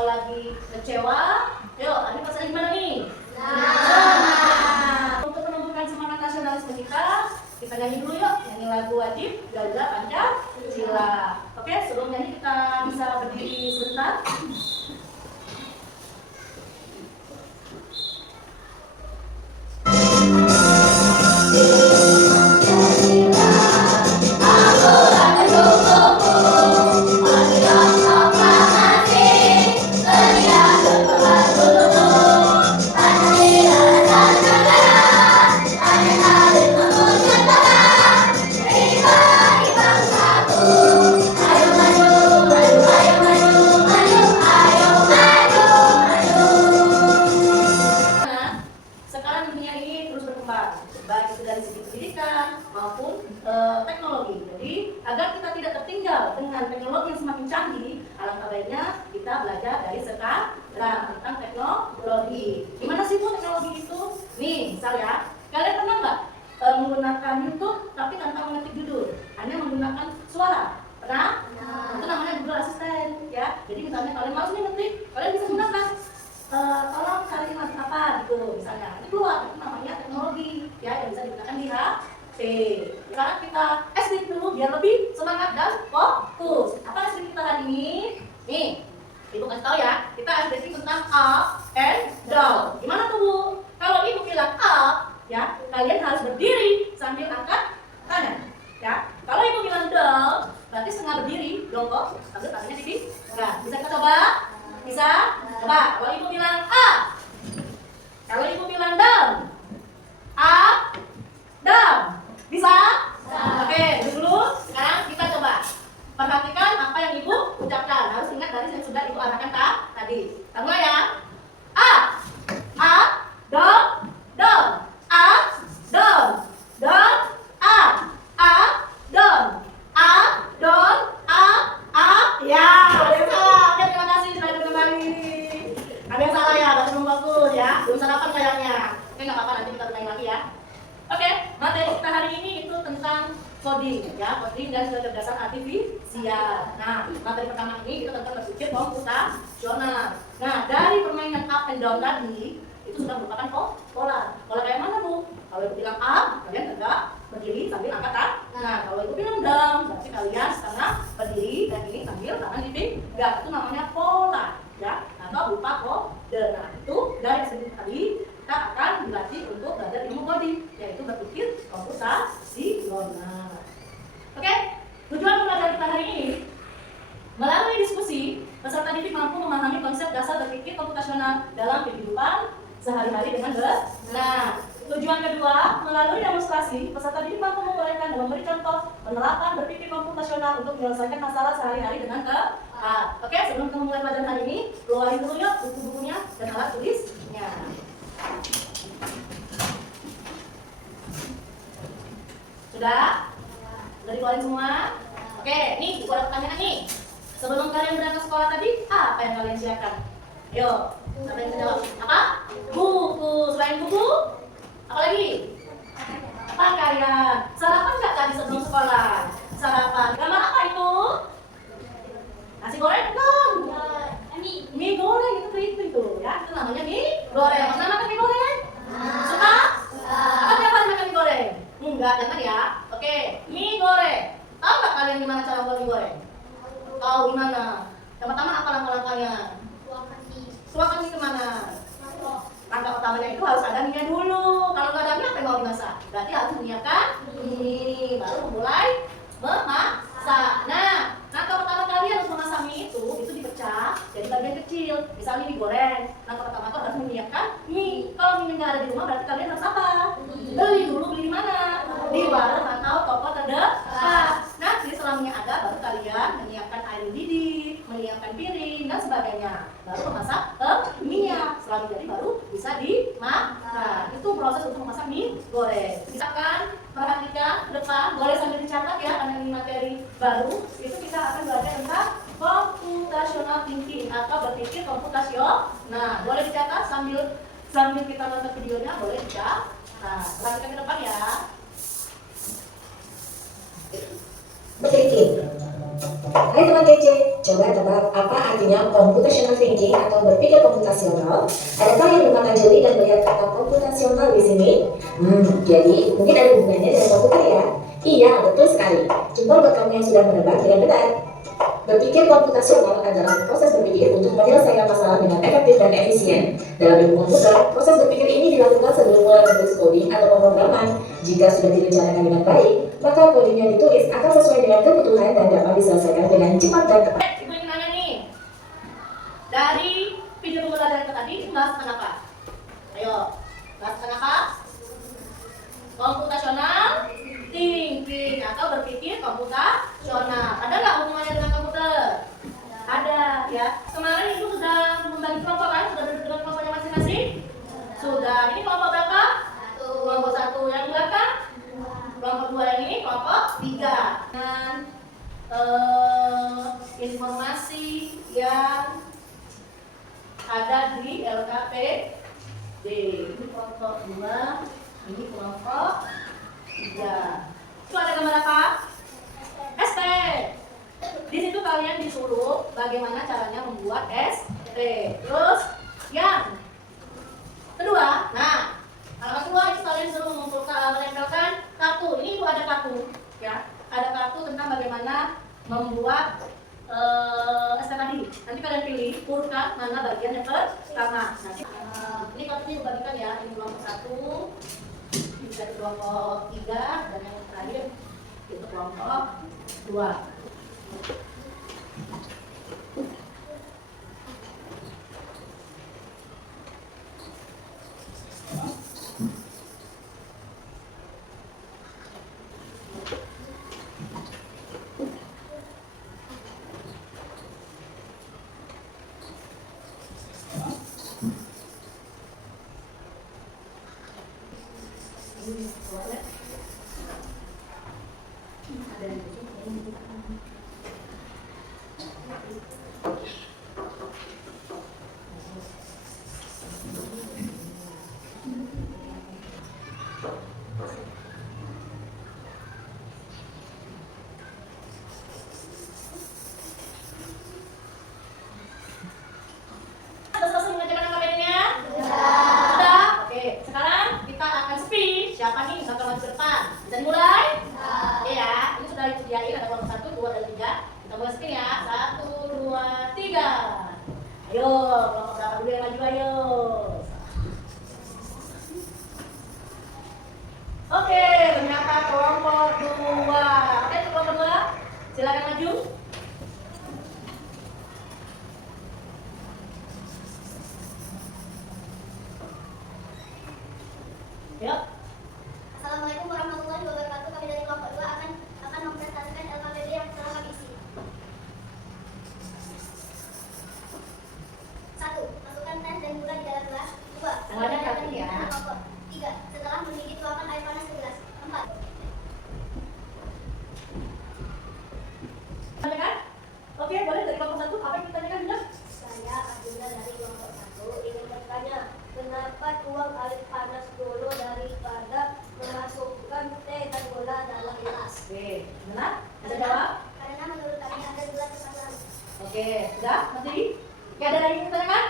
atau lagi kecewa? Yuk, Adi pesannya gimana nih? Untuk menumbuhkan semangat nasionalisme kita nyanyi dulu yuk. Nyanyi lagu wajib Garuda Pancasila. Oke, sebelum nyanyi kita bisa berdiri sebentar. Baik itu dari segi pendidikan maupun teknologi. Jadi agar kita tidak tertinggal dengan teknologi yang semakin canggih, alangkah baiknya kita belajar dari sekarang tentang teknologi. Gimana sih Bu teknologi itu? Nih, misal ya, kalian pernah nggak menggunakan YouTube tapi tanpa mengetik judul? Hanya menggunakan suara. Pernah? Itu namanya Google Assistant ya. Jadi misalnya kalian malas nih ngetik, kalian bisa gunakan tolong cari apa gitu misalnya, itu keluar, itu namanya teknologi ya yang bisa digunakan di HP. Sekarang kita explain dulu biar lebih semangat dan fokus. Apa explain kita hari ini? Nih, Ibu kasih tahu ya, kita explain tentang up and down. Gimana tuh Bu? Kalau Ibu bilang up ya, kalian harus berdiri sambil angkat tangan ya. Kalau Ibu bilang down, berarti setengah berdiri, jongkok sambil tangannya di nah, bisa kita coba? Bisa? Coba, kalau Ibu bilang up, kalau Ibu bilang down, up, down, bisa? Oke, dulu. Sekarang kita coba perhatikan apa yang Ibu ucapkan. Harus ingat dari yang sudah Ibu arahkan tadi. Sama ya, up, down, down, up, down, down, up, down, up, down, up, ya. Ada yang salah ya, bahasa belum bagus ya, belum sarapan kayaknya. Oke, nggak apa-apa, nanti kita ulangi lagi ya. Oke, materi kita hari ini itu tentang coding ya, coding dan kecerdasan artifisial. Nah, materi pertama ini itu tentang berpikir komputasional. Nah, dari permainan up and down tadi itu sudah merupakan pola. Pola kayak mana Bu? Kalau Ibu bilang up, kalian tegak berdiri sambil angkat tangan. Nah, kalau Ibu bilang down, berarti kalian setengah berdiri dan ini sambil tangan dipinggang. Itu namanya pola ya, atau berupa kode. Nah, itu dari sebelum tadi kita akan dilatih untuk belajar ilmu coding, yaitu berpikir komputasional. Oke, tujuan pembelajaran kita hari ini melalui diskusi, peserta didik mampu memahami konsep dasar berpikir komputasional dalam kehidupan sehari-hari dengan benar. Tujuan kedua, melalui demonstrasi, peserta didik mampu menguraikan dan memberi contoh penerapan berpikir komputasional untuk menyelesaikan masalah sehari-hari dengan tepat. Oke, sebelum kita mulai pelajaran hari ini, keluarin dulu yuk buku-bukunya dan alat tulisnya. Sudah? Sudah dikeluarin semua? Oke, nih buku ada pertanyaan nih. Sebelum kalian berangkat sekolah tadi, apa yang kalian siapkan? Yuk, siapa yang bisa jawab? Apa? Buku. Selain buku, apa lagi? Pakaian. Sarapan nggak tadi sebelum sekolah? Sarapan. Gambar apa itu? Nasi goreng kan? Mie goreng itu ya. Itu namanya mie goreng. Pernah makan mie goreng? Suka? Apa tiap hari makan mie goreng? Enggak, jangan ya. Oke, mie goreng. Tahu nggak kalian gimana cara buat mie goreng? Tahu gimana? Yang pertama apa langkah-langkahnya? Tuangkan mie kemana? Langkah pertamanya itu harus ada minyak dulu. Kalau nggak ada minyak, apa yang mau dimasak? Berarti harus menyiapkan ini, baru mulai memasak. Nah, langkah pertama kalian harus memasak mie itu dipecah jadi bagian kecil. Misalnya mie goreng, langkah pertama itu harus menyiapkan mie. Kalau mie nggak ada di rumah, berarti kalian harus apa? Beli dulu. Beli di mana? Di warung atau toko terdekat. Nah, jadi setelah minyak ada, baru kalian menyiapkan air mendidih, menyiapkan piring dan sebagainya. Baru memasak mie-nya. Setelah jadi baru bisa dimakan. Itu proses untuk memasak mie goreng. Misalkan perhatikan ke depan, boleh sambil dicatat ya karena ini materi baru. Itu kita akan belajar tentang computational thinking atau berpikir komputasional. Nah, boleh dicatat sambil kita nonton videonya, boleh dicatat. Nah, perhatikan ke depan ya. Berpikir Hai teman kece, coba tebak apa artinya computational thinking atau berpikir komputasional? Adakah yang bermata jeli dan melihat kata komputasional di sini? Jadi mungkin ada hubungannya dengan komputer ya? Iya, betul sekali. Jempol buat kamu yang sudah menebak dengan benar. Berpikir komputasional adalah proses berpikir untuk menyelesaikan masalah dengan efektif dan efisien. Dalam ilmu komputer, proses berpikir ini dilakukan sebelum mulai menulis coding atau pemrograman. Jika sudah direncanakan dengan baik, maka coding yang ditulis akan sesuai dengan kebutuhan dan dapat diselesaikan dengan cepat dan tepat. Ibu ingin nanya nih, dari video pembelajaran kita tadi bahas tentang apa? Ayo, bahas tentang apa? Komputasional thinking atau berpikir komputasional. Ada nggak hubungannya dengan komputer? Ada ya. Kemarin ibu sudah membagi kelompok kan? Sudah duduk dengan kelompoknya masing-masing? Sudah. Ini kelompok berapa? Kelompok 1 yang belakang. Kelompok 2 ini kelompok 3. Dan informasi yang ada di LKPD. Ini kelompok 2, ini kelompok 3. Itu ada gambar apa? ST. Di situ kalian disuruh bagaimana caranya membuat ST. Terus yang kedua, nah, kalau kedua itu kalian disuruh menempelkan kartu. Ini ibu ada kartu, ya. Ada kartu tentang bagaimana membuat ST tadi. Nanti kalian pilih hurufkan mana bagian yang pertama. Nanti ini kartunya dibagikan ya. Ini kelompok 1, ini dari kelompok 3, dan yang terakhir itu kelompok 2. Ayo, kelompok berapa dulu yang maju, ayo. Oke, ternyata kelompok 2. Oke, kelompok 2, silakan maju. Yuk. Assalamualaikum warahmatullahi wabarakatuh. Kami dari kelompok 2 akan mempresentasikan LKPD yang telah kami isi. 1. Masukkan teh dan gula di dalam gelas. 2. Tangannya kaki ya. 3. Setelah mendidih tuangkan air panas ke gelas. 4. Tanyakan? Oke, boleh dari kelompok 1. Apa yang ditanyakan bilang? Saya Abdullah dari kelompok 1 ingin bertanya, kenapa tuang air panas dulu daripada memasukkan teh dan gula dalam gelas? Oke, benar? Ada jawab? Karena menurut kami ada gula terpasang. Oke, sudah? Masih? Oke, ada lagi yang ditanyakan?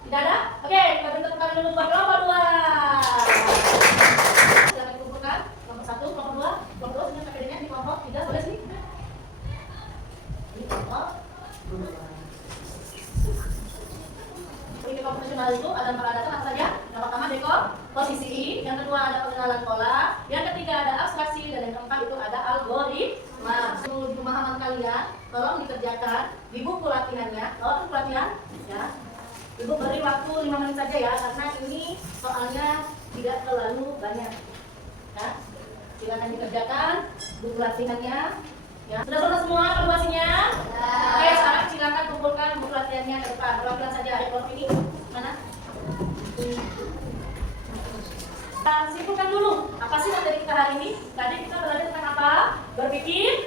Tidak ada? Oke, kita beri tepuk tangan dulu buat kelompok 2. Silakan dikumpulkan. Kelompok 1, kelompok 2. Kelompok 2 sudah KPD-nya di kelompok 3, boleh sih? Ini kelompok 2. Ini komputasional itu ada peralatan apa saja? Yang pertama dekomposisi, yang kedua ada pengenalan pola, yang ketiga ada abstraksi, dan yang keempat itu ada algoritma. Di pemahaman kalian, tolong dikerjakan di buku latihannya. Kalau buku latihan, ya, ibu beri waktu 5 menit saja ya, karena ini soalnya tidak terlalu banyak. Ya, silakan dikerjakan buku latihannya. Ya, sudah selesai semua evaluasinya? Oke, sekarang silakan kumpulkan buku latihannya ke depan. Perwakilan saja, ada kelompok ini. Mana? Kita simpulkan dulu. Apa sih materi kita hari ini? Tadi kita belajar tentang apa? Berpikir